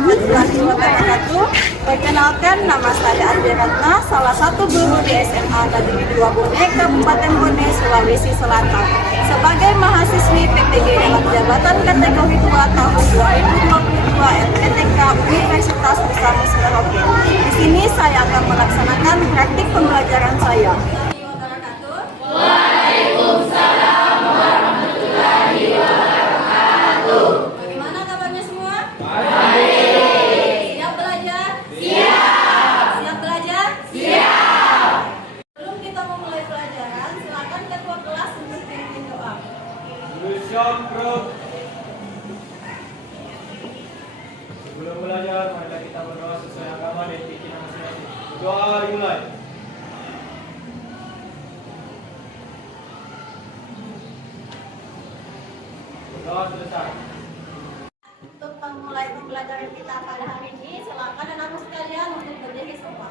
warahmatullahi wabarakatuh. Perkenalkan, nama saya Andi Ratna, salah satu guru di SMA Negeri 2 Bone, Kabupaten Bone, Sulawesi Selatan. Sebagai mahasiswi PTG dalam jabatan kategori 2 tahun 2022 LPTK Universitas Mustafa Merauke. Di sini saya akan melaksanakan praktik pembelajaran saya. Waalaikumsalam warahmatullahi wabarakatuh. Bagaimana kabarnya semua? Baik. Siap belajar? Siap. Siap belajar? Siap. Sebelum kita memulai pelajaran, silakan ketua kelas untuk pimpin doa. Sebelum belajar, marilah kita berdoa sesuai agama dan keyakinan masing-masing. Doa dimulai. Doa selesai. Untuk memulai pembelajaran kita pada hari ini, silakan anak-anak sekalian untuk berdiri semua.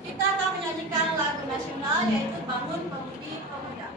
Kita akan menyanyikan lagu nasional yaitu Bangun Pemudi Pemuda.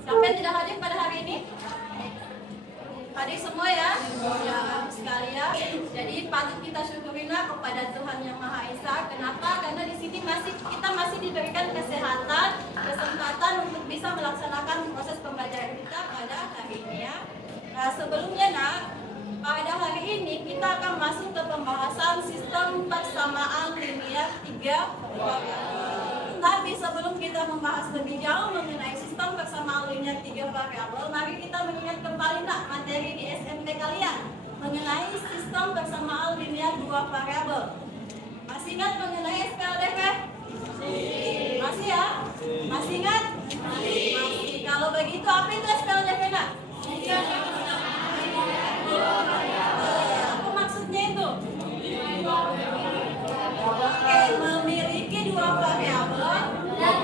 Siapa yang tidak hadir pada hari ini? Hadir semua ya? Ya sekalian. Jadi patut kita syukurilah kepada Tuhan Yang Maha Esa. Kenapa? Karena di sini kita masih diberikan kesehatan, kesempatan untuk bisa melaksanakan proses pembelajaran kita pada hari ini ya. Nah sebelumnya pada hari ini kita akan masuk ke pembahasan sistem persamaan linear 3. Tapi sebelum kita membahas lebih jauh mengenai sistem persamaan linear 3 variabel, mari kita mengingat kembali materi di SMP kalian mengenai sistem persamaan linear 2 variabel. Masih ingat mengenai SPLDV? Masih ya? Masih ingat? Masih. Kalau begitu apa itu SPLDV nak? Apa maksudnya itu? Oke, memiliki 2 variabel dan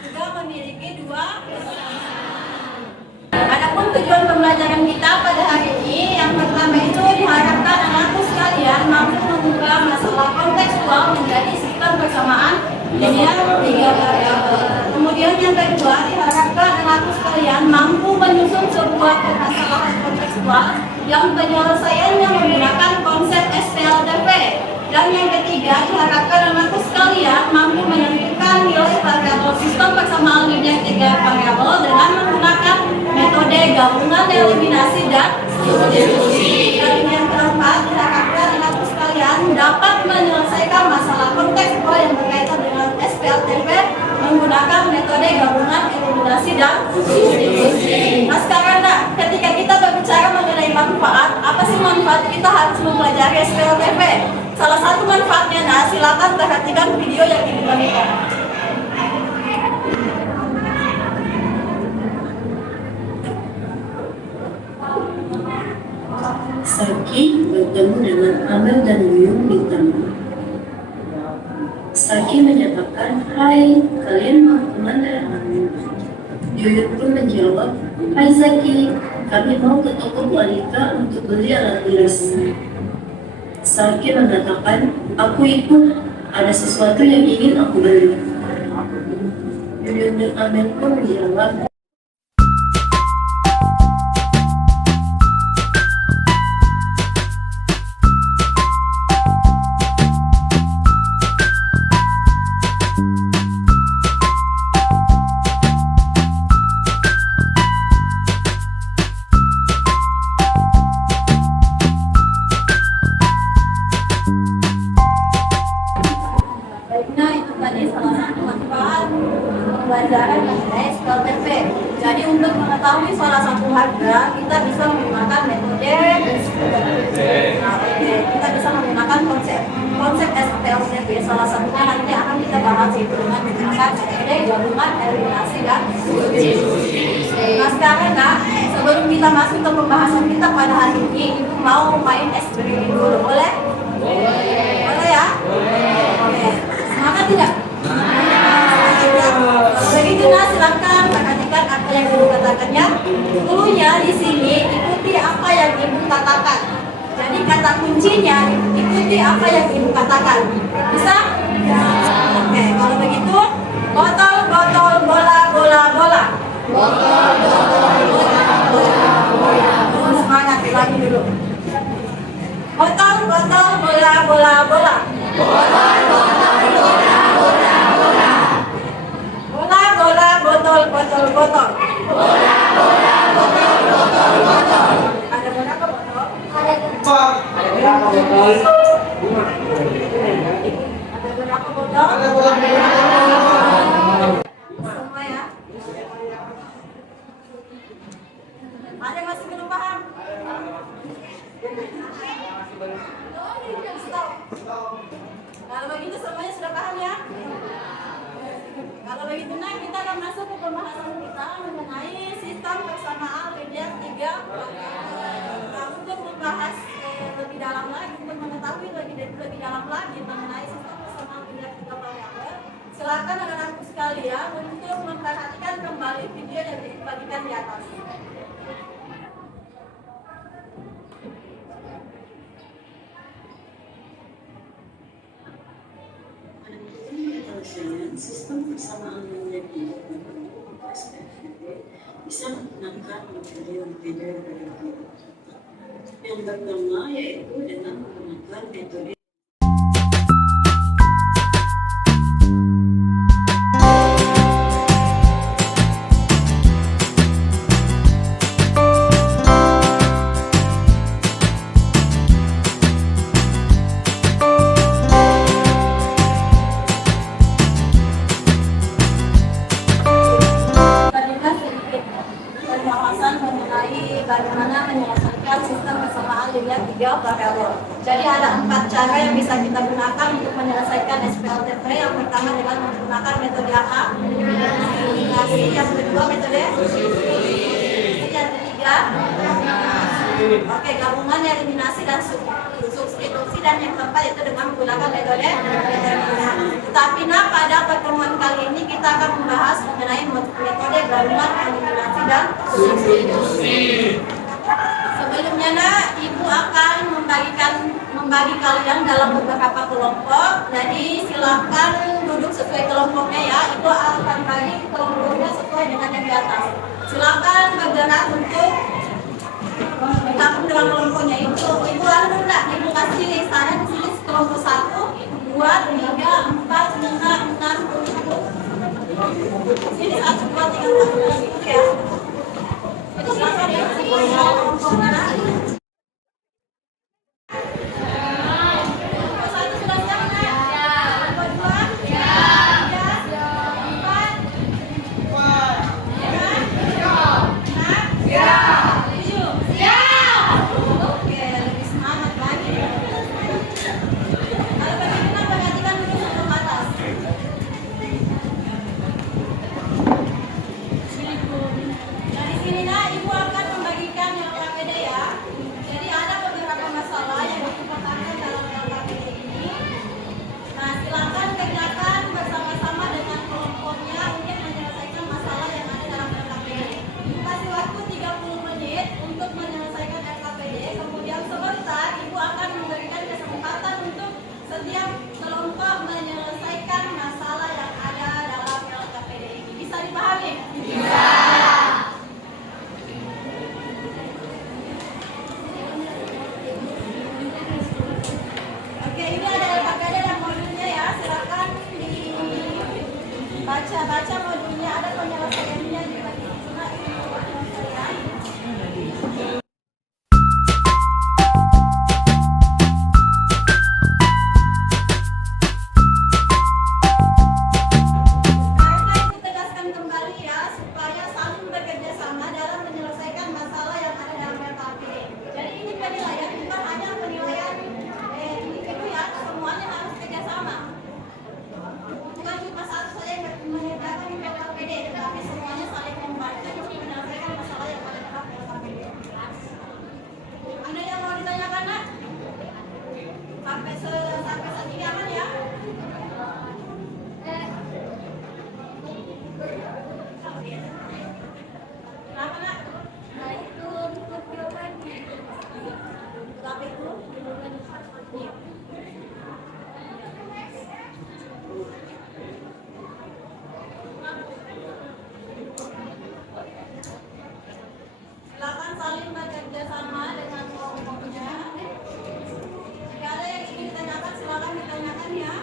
juga memiliki 2 persamaan. Adapun tujuan pembelajaran kita pada hari ini, yang pertama itu diharapkan anak-anak sekalian mampu mengubah masalah kontekstual menjadi sistem persamaan linear 3 variabel. Kemudian yang kedua, diharapkan anak-anak sekalian mampu menyusun sebuah permasalahan kontekstual yang penyelesaiannya menggunakan konsep SPLDV. Dan yang ketiga, diharapkan anak-anak sekalian mampu menentukan nilai variabel sistem persamaan linear 3 variabel dengan menggunakan metode gabungan, eliminasi, dan substitusi. Dan yang keempat, diharapkan anak-anak sekalian dapat menyelesaikan masalah kontekstual yang berkaitan dengan SPLDV menggunakan metode gabungan, eliminasi, dan substitusi. Nah sekarang ketika kita berbicara mengenai manfaat, apa sih manfaat kita harus mempelajari SPLDV? Salah satu manfaatnya, silakan perhatikan video yang diberikan. Saki bertemu dengan Amel dan Yuyun di taman. Saki menyatakan, "Hai, kalian mau kemana?" Yuyun pun menjawab, "Hai Saki, kami mau ke toko wanita untuk beli alat tulis." Saki mengatakan, "Aku ikut, ada sesuatu yang ingin aku beli." Yuyun dan Amel pun menjawab, Baiknya itu tadi salah satu manfaat pembelajaran mengenai SPLTP. Jadi untuk mengetahui salah satu harga, kita bisa menggunakan metode kita bisa menggunakan konsep SPLTP. Salah satunya nanti akan kita bahas itu dengan menggunakan metode gabungan, eliminasi, dan substitusi. Nah sekarang sebelum kita masuk ke pembahasan kita pada hari ini, Ibu mau main eksperimen dulu, boleh? Boleh ya? Oke. Semangat tidak? Begitu silakan perhatikan apa yang Ibu katakannya. Cluenya di sini ikuti apa yang Ibu katakan. Jadi kata kuncinya ikuti apa yang Ibu katakan. Bisa? Oke, kalau begitu botol, botol, bola, bola, bola. Botol, botol, bola, bola, bola. Semangat lagi dulu. Botol, botol, bola, bola, bola. Bola, bola, bola, bola, bola. Bola, bola, botol, botol, botol. Bola, bola, botol, botol, botol. Ada berapa botol? Ada berapa botol? Ada berapa botol? Semua ya. Ada yang masih belum paham? Stop. Kalau begitu semuanya sudah paham ya? Kalau begitu kita akan masuk ke pembahasan kita mengenai sistem persamaan linear 3. Nah, untuk membahas lebih dalam lagi, untuk mengetahui lebih dalam lagi mengenai sistem persamaan linear 3 variabel, silakan anak-anakku sekalian untuk memperhatikan kembali video yang dibagikan di atas. penyelesaian sistem persamaan linear SPLTP bisa menggunakan metode yang berbeda dari kita. Yang pertama yaitu dengan menggunakan metode bagaimana menyelesaikan sistem persamaan linear 3 variabel. Jadi ada 4 cara yang bisa kita gunakan untuk menyelesaikan SPLTP. Yang pertama dengan menggunakan metode apa? Eliminasi. Yang kedua metode substitusi. Yang ketiga gabungan, eliminasi, dan substitusi. Dan yang keempat itu dengan menggunakan metode determinan. Tetapi pada pertemuan kali ini kita akan membahas mengenai metode gabungan, eliminasi, dan substitusi. Sebelumnya Ibu akan membagi kalian dalam beberapa kelompok. Jadi silakan duduk sesuai kelompoknya ya. Ibu akan bagi kelompoknya sesuai dengan yang di atas. Silakan bergerak untuk bergabung dengan kelompoknya. Ibu enggak? Ibu kasih saran di sini kelompok 1, 2, 3, 4, 5, 6, 7. Sini 1, 2, 3, 4 ya. Itu silakan ya. Kelompoknya. saya baca modulnya, ada penyelesaiannya juga di surat penyelesaian. Karena ditegaskan kembali ya, supaya saling bekerja sama dalam menyelesaikan masalah yang ada dalam RKP. Jadi ini penilaian bukan hanya penilaian individu ya, semuanya harus kerjasama. Bukan cuma satu saja yang menyediakan RKPD, tetapi semuanya saling membantu untuk menyelesaikan masalah yang ada dalam RKPD. Ada yang mau ditanyakan nak? Sampai segini aman ya? Kenapa nak? Nah itu jawabannya. Tapi itu iya. Silakan saling bekerja sama dengan kelompoknya. Jika ada yang ingin ditanyakan, silakan ditanyakan ya.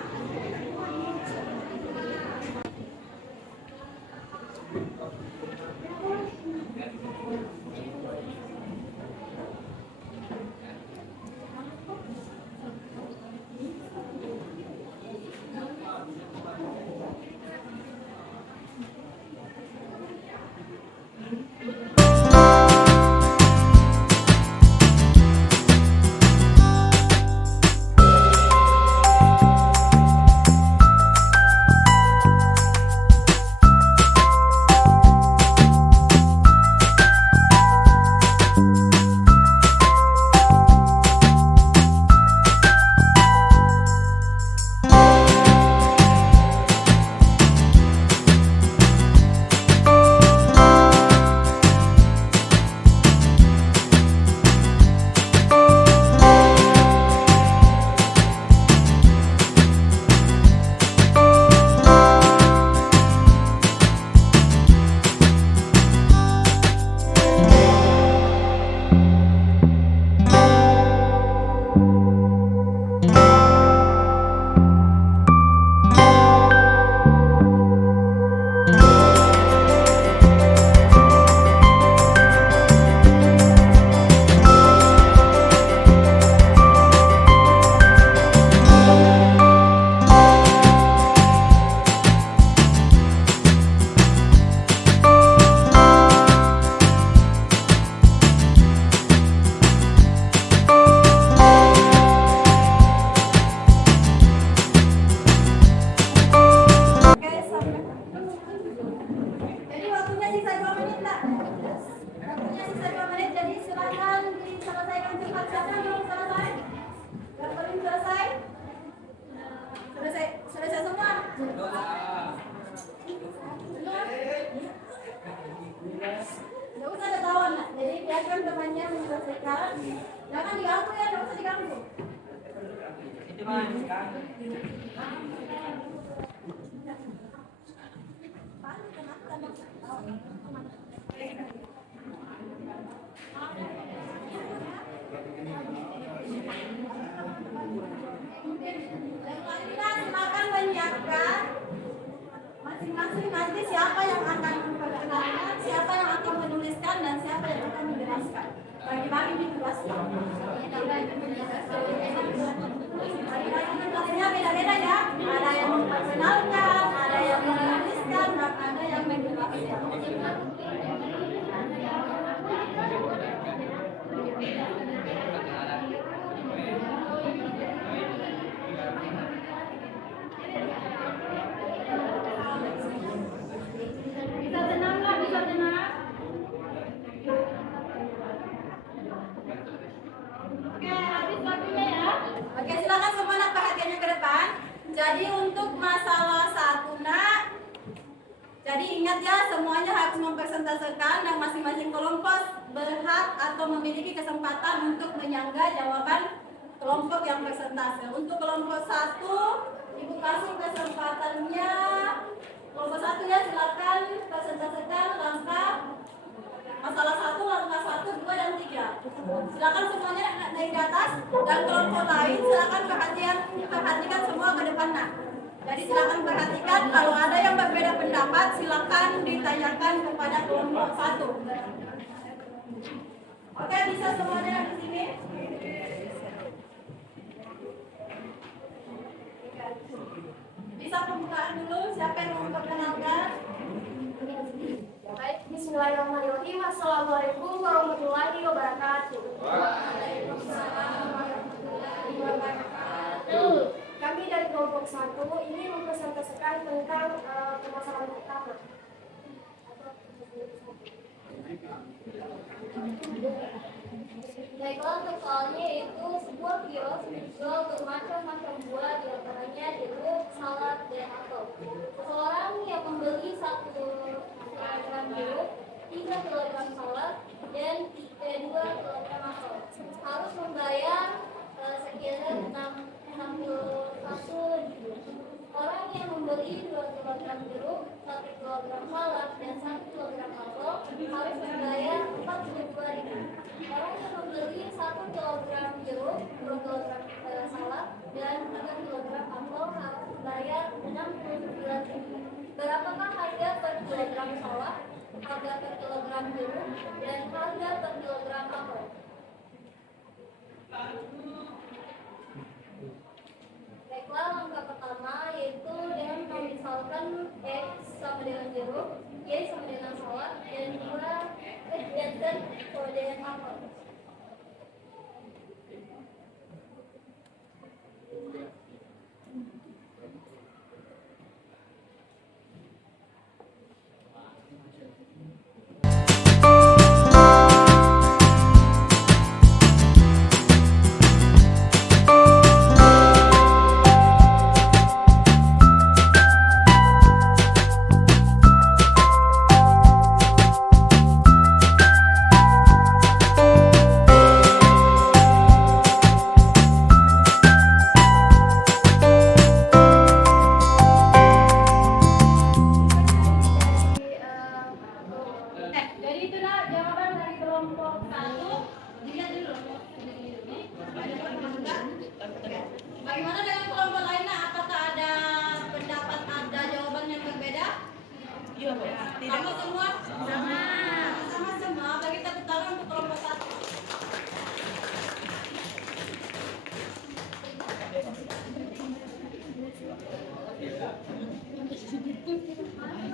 Jadi waktunya sisa 2 menit lah. Waktunya sisa 2 menit, jadi silakan diselesaikan cepat. Siapa yang belum selesai? Yang belum selesai? Selesai semua? Belum? Nggak usah ada tawan lah. Jadi biarkan temannya menyelesaikan. Jangan diganggu ya, nggak usah diganggu. Silakan menyiapkan masing-masing nanti siapa yang akan memperkenalkan, siapa yang akan menuliskan, dan siapa yang akan menjelaskan. Bagi-bagi di tugasnya. Bagi-bagi tugasnya beda-beda ya. Ada yang memperkenalkan, ada yang menuliskan, dan ada yang menjelaskan. Bisa tenang nggak? Bisa tenang? Oke, habis waktunya ya. Oke, silakan semua nak perhatiannya ke depan. Jadi untuk masalah 1 nak, jadi ingat ya, semuanya harus mempresentasikan dan masing-masing kelompok berhak atau memiliki kesempatan untuk menyangga jawaban kelompok yang presentasi. Untuk kelompok 1, Ibu kasih kesempatannya. Kelompok 1 ya, silakan presentasikan langkah masalah 1, langkah 1, 2, dan 3. Silakan semuanya naik ke atas, dan kelompok lain silakan perhatikan semua ke depan nak. Jadi silakan perhatikan, kalau ada yang berbeda pendapat silakan ditanyakan kepada kelompok 1. Oke, bisa semuanya di sini? Bisa pembukaan dulu, siapa yang mau memperkenalkan? Baik, bismillahirrahmanirrahim. Assalamualaikum warahmatullahi wabarakatuh. Waalaikumsalam warahmatullahi wabarakatuh. Kami dari kelompok 1 ini mempresentasikan tentang permasalahan pertama. Baiklah, untuk soalnya itu sebuah kios menjual bermacam-macam buah, diantaranya jeruk, salad, dan apel. Seseorang yang membeli 1 kilogram jeruk, 3 kilogram salad, dan 2 kilogram apel harus membayar sekira 61.000. Orang yang membeli 2 kilogram jeruk, 1 kilogram salad, dan 1 kilogram apel harus membayar 42.000. Orang yang membeli 1 kilogram jeruk, 2 kilogram salad, dan 3 kilogram apel harus membayar 69.000. Berapakah harga per kilogram salad, harga per kilogram jeruk, dan harga per kilogram apel? Baiklah, langkah pertama yaitu dengan memisalkan X sama dengan jeruk, Y sama dengan salad, dan Z sama dengan apel. Jadi itulah jawaban dari kelompok 1. Dilihat dulu. Bagaimana dengan kelompok lainnya? Apakah ada pendapat, ada jawaban yang berbeda? Iya, sama semua? Sama semua. Bagi tepuk tangan untuk kelompok 1.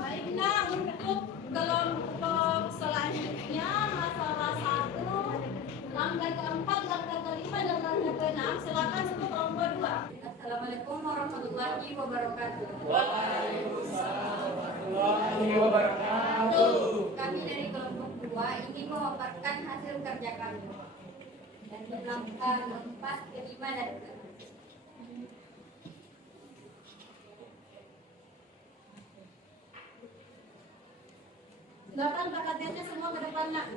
Baik, nah untuk kelompok selanjutnya masalah 1, langkah keempat, langkah kelima, dan langkah keenam. Silakan untuk kelompok 2. Assalamualaikum warahmatullahi wabarakatuh. Waalaikumsalam warahmatullahi wabarakatuh. Kami dari kelompok 2 ingin memaparkan hasil kerja kami. Dan langkah keempat, kelima, dan keenam. Silakan kakak-kakaknya semua ke depan, nak.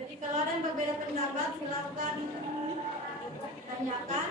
Jadi kalau ada yang berbeda pendapat silakan tanyakan.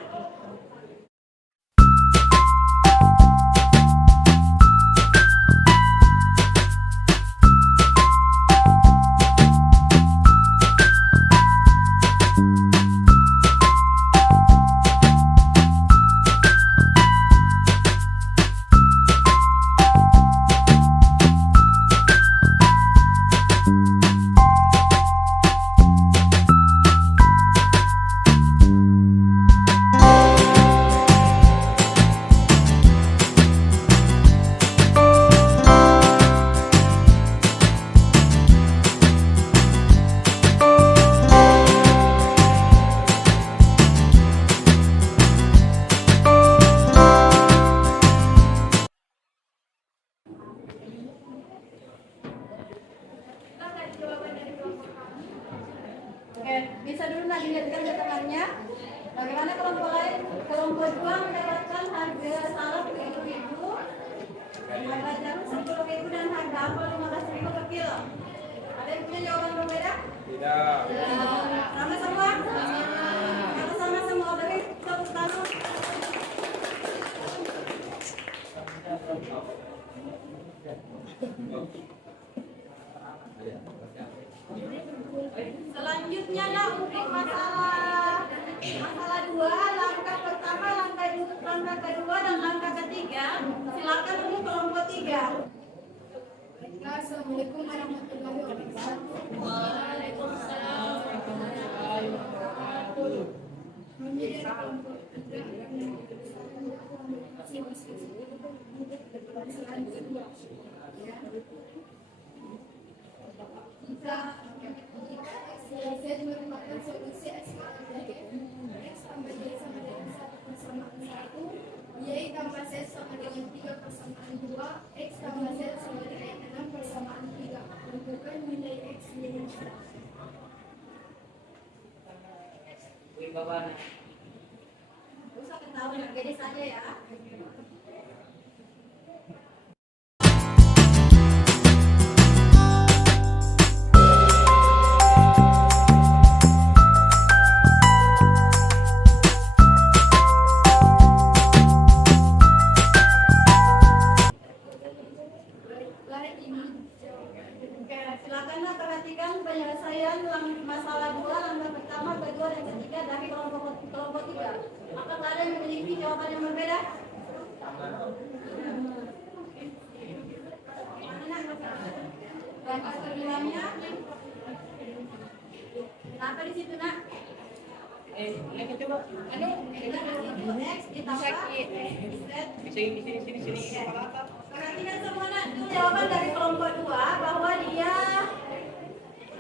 Oke, bisa dulu nak dilihatkan catatannya. Bagaimana kelompok lain? Kelompok 2 mendapatkan harga salad Rp7.000, harga jarum Rp10.000, dan harga apel Rp15.000 per kilo. Ada yang punya jawaban berbeda? Tidak. Sama semua? Kalau sama semua, beri tepuk tangan. Selanjutnya untuk masalah 2, langkah pertama, langkah kedua dan langkah ketiga, silakan untuk kelompok 3. Assalamualaikum warahmatullahi wabarakatuh. Waalaikumsalam warahmatullahi wabarakatuh. Menjadi kelompok jika Z merupakan solusi X dari X tambah Y sama dengan 1 persamaan 1, Y tambah Z sama dengan 3 persamaan 2, X tambah Z sama dengan 6 persamaan 3. Tentukan nilai X minus 1. Usah ketahuan anak gadis saja ya. Silakanlah perhatikan penyelesaian masalah 2, langkah pertama, kedua, dan ketiga dari kelompok 3. Apakah ada yang memiliki jawaban yang berbeda? Langkah keduanya, apa di situ nak? Lagi coba. X ditambah Z. Sini. Perhatikan semua nak, itu jawaban dari kelompok 2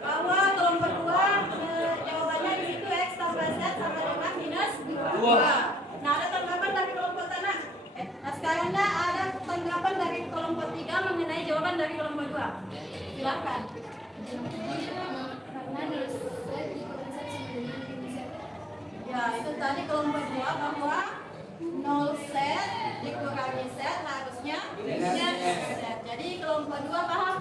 bahwa kelompok 2 jawabannya di situ X tambah Z sama dengan minus 2. Nah, ada tanggapan dari kelompok tanah. Nah, sekarang ada tanggapan dari kelompok 3 mengenai jawaban dari kelompok 2. Silakan. Karena nilai Z dikurangi Z sama dengan minus Z. Ya, itu tadi kelompok 2 bahwa 0 Z dikurangi Z harusnya Z. Jadi kelompok 2 paham?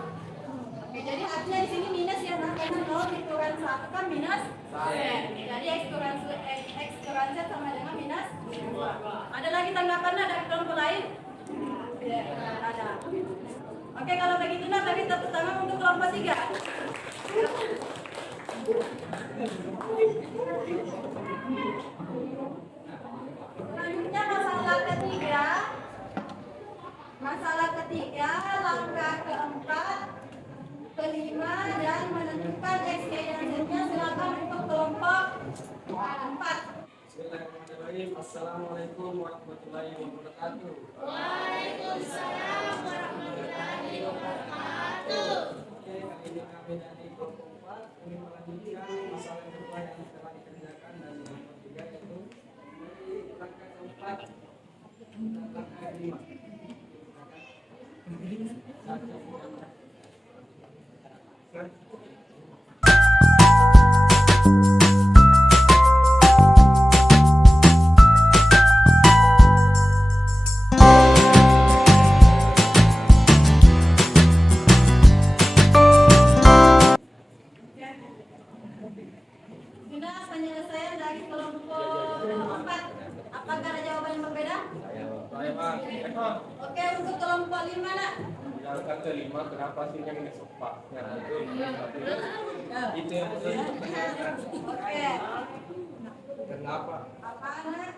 Oke, jadi artinya di sini minus ya, nah, karena 0 dikurangi 1 kan minus Z. Jadi X kurangi Z sama dengan minus 2. Ada lagi tanggapannya dari kelompok lain? Ya, ada. Oke, kalau begitu nah bagi tepuk tangan untuk kelompok 3. Selanjutnya masalah ketiga, langkah keempat, kelima, dan menentukan X, Y, dan Z-nya. Silakan untuk kelompok 4. Bismillahirrahmanirrahim. Assalamualaikum warahmatullahi wabarakatuh. Waalaikumsalam warahmatullahi wabarakatuh. Oke, kali ini kami dari kelompok 4 kami melanjutkan masalah kedua yang telah dikerjakan dari kelompok 3, yaitu dari langkah keempat dan langkah kelima. Sudah penyelesaian dari kelompok 4. Apakah ada jawaban yang berbeda? Oke, untuk kelompok 5 nak. Langkah kelima, kenapa sih yang kesempat? Nah, itu yang betul. Oke. Kenapa? Apa nak?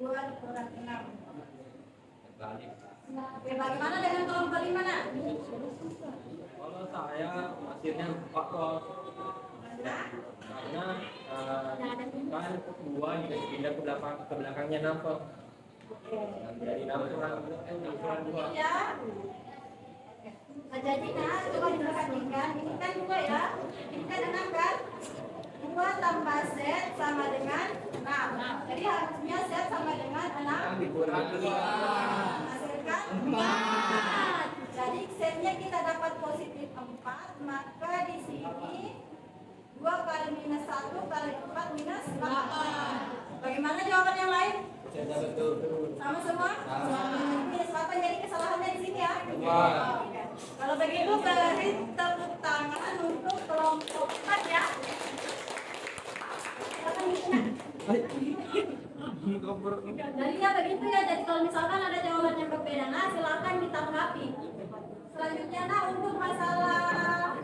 2 kurang 6. Oke, bagaimana dengan kelompok 5 nak? Kalau saya hasilnya 4 kok. Karena kan 2 juga pindah ke belakangnya nampak. Dan dari 6 kurang 2. Ya. Nah, jadi nah, coba diperhatikan. Ini kan 2 ya. Ini kan 6 kan? 2 tambah Z sama dengan 6. Jadi harusnya Z sama dengan 6. Dikurangi 2. Hasilkan 4. Jadi Z-nya kita dapat positif 4. Maka di sini 2 kali minus 1 kali 4 minus 8. Bagaimana jawaban yang lain? Betul. Sama semua? Minus 8, jadi kesalahannya di sini ya? Oke. Kalau begitu beri tepuk tangan untuk kelompok 4 ya. Silakan Jadinya begitu ya, jadi kalau misalkan ada jawaban yang berbeda, nah silakan ditanggapi. Selanjutnya nah untuk masalah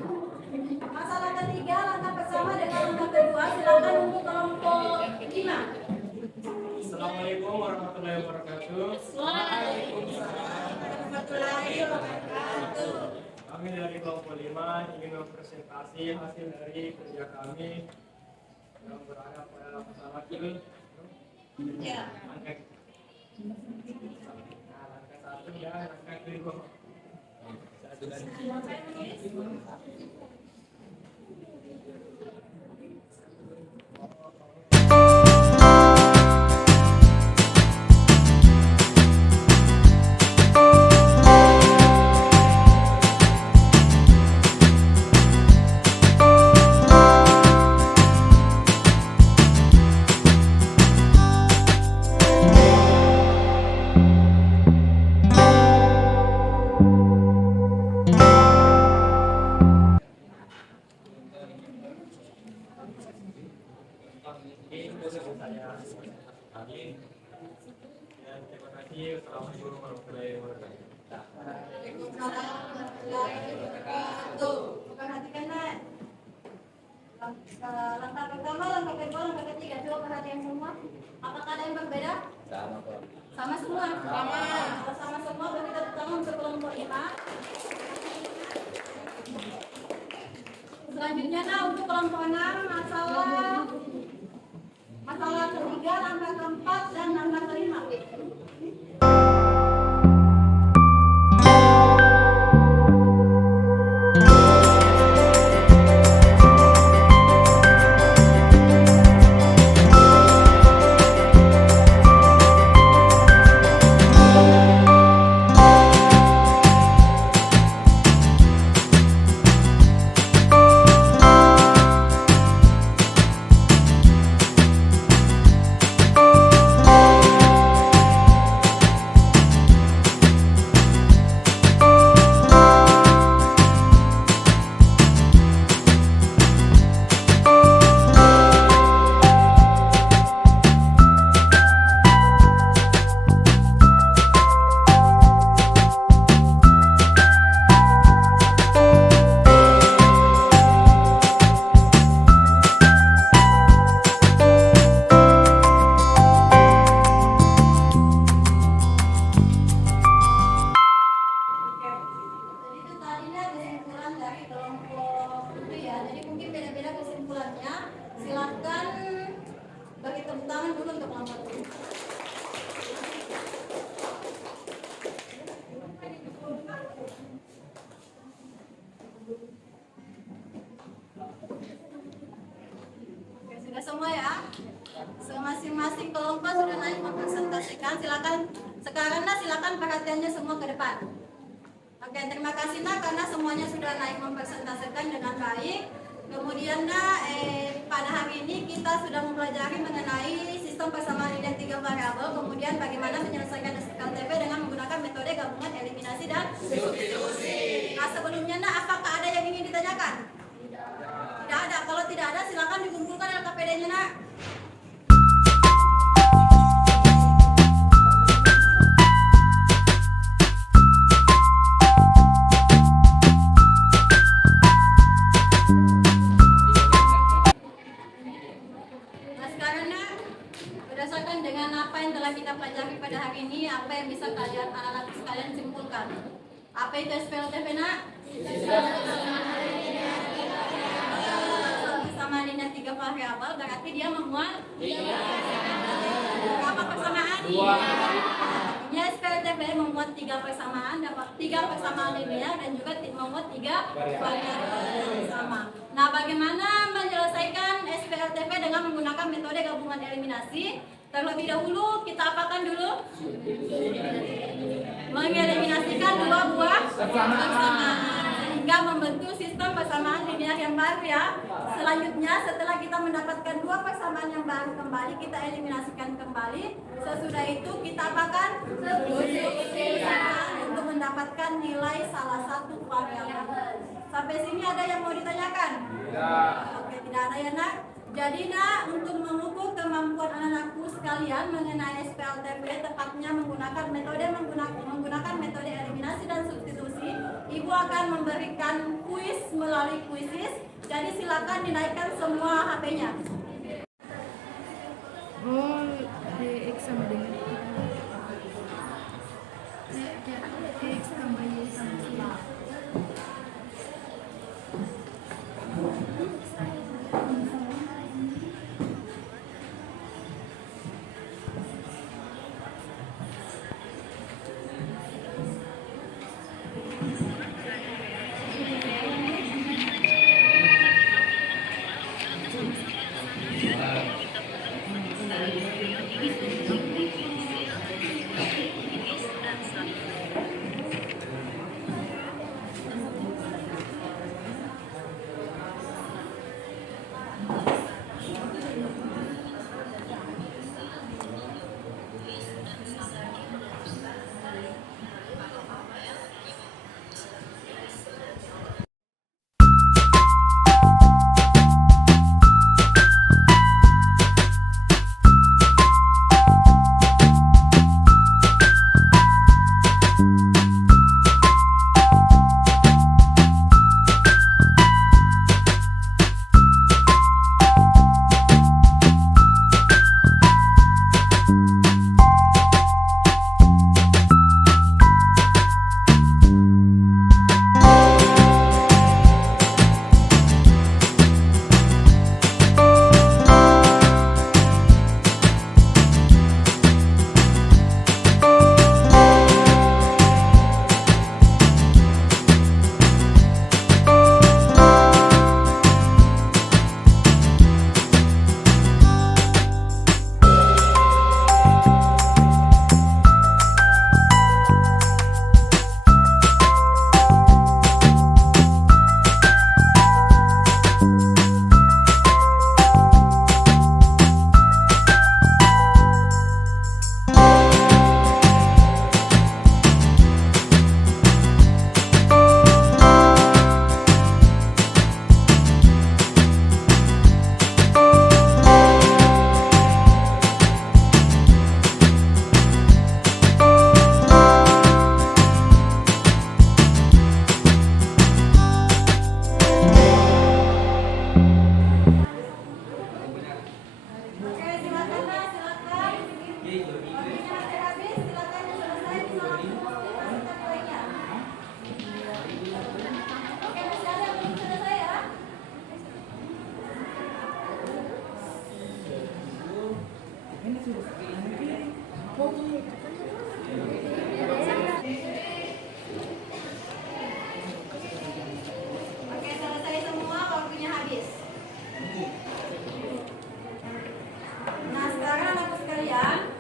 ketiga, langkah pertama dengan langkah kedua, silakan untuk kelompok 5. Kami dari kelompok 5 ingin mempresentasi hasil dari kerja kami yang berada pada masalah ini. Ya. Langkah satu ya, langkah kedua. Satu dari Silakan menulis. Terima kasih. Assalamualaikum warahmatullahi wabarakatuh. Waalaikumsalam warahmatullahi wabarakatuh. Perhatikan, Nak. Langkah pertama, langkah kedua, langkah ketiga. Coba perhatian semua. Apakah ada yang berbeda? Sama Pak. Sama semua? Sama. Kalau sama semua, berarti kita pertama untuk kelompok 5. Selanjutnya, Nak, untuk kelompok 6, masalah ketiga, langkah keempat, dan langkah kelima. Silakan bagi tepuk tangan dulu untuk kelompok ini. Oke, sudah semua ya? Masing-masing kelompok sudah naik mempresentasikan. Silakan sekarang silakan perhatiannya semua ke depan. Oke, terima kasih karena semuanya sudah naik mempresentasikan dengan baik. Kemudian pada hari ini kita sudah mempelajari mengenai sistem persamaan linear 3 variabel, kemudian bagaimana menyelesaikan SPLTP dengan menggunakan metode gabungan eliminasi dan substitusi. Nah, sebelumnya apakah ada yang ingin ditanyakan? Tidak ada. Kalau tidak ada, silakan dikumpulkan LKPD-nya, Nak. Berdasarkan dengan apa yang telah kita pelajari pada hari ini, apa yang bisa kalian anak-anak sekalian simpulkan? Apa itu SPLTP, Nak? Persamaan linear 3 variabel berarti dia memuat berapa persamaan? Ya, SPLTP memuat 3 persamaan, dapat 3 persamaan linear dan juga memuat 3 variabel sama. Nah, bagaimana menyelesaikan SPLTP dengan menggunakan metode gabungan eliminasi? Terlebih dahulu kita apakan dulu? Mengeliminasikan 2 buah persamaan sehingga membentuk sistem persamaan linear yang baru ya. Selanjutnya setelah kita mendapatkan 2 persamaan yang baru kembali, kita eliminasikan kembali. Sesudah itu kita apakan? Substitusi untuk mendapatkan nilai salah satu variabel. Sampai sini ada yang mau ditanyakan? Oke, tidak ada ya, Nak. Jadi, Nak, untuk mengukur kemampuan anak-anakku sekalian mengenai SPLTP, tepatnya menggunakan metode eliminasi dan substitusi, Ibu akan memberikan kuis melalui kuisis. Jadi silakan dinaikkan semua HP-nya. Oh, DX sama dengan DX tambah Y sama C. Oke, selesai semua, waktunya habis. Nah, sekarang anakku sekalian,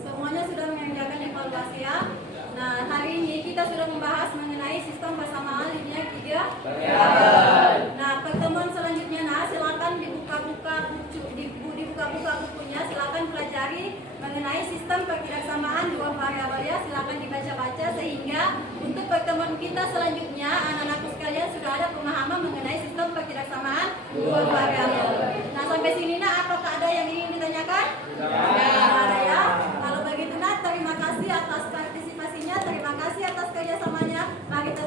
semuanya sudah mengerjakan evaluasi ya. Nah, hari ini kita sudah membahas mengenai sistem persamaan linear 3. Nah, pertemuan selanjutnya, silakan dibuka-buka bukunya, silakan pelajari mengenai sistem perkiraan dua variabel ya, silakan dibaca-baca sehingga untuk pertemuan kita selanjutnya anak-anakku sekalian sudah ada pemahaman mengenai sistem perkiraan dua variabel. Nah, sampai sini apakah ada yang ingin ditanyakan? Tidak ada ya. Kalau begitu terima kasih atas partisipasinya, terima kasih atas kerjasamanya. Mari kita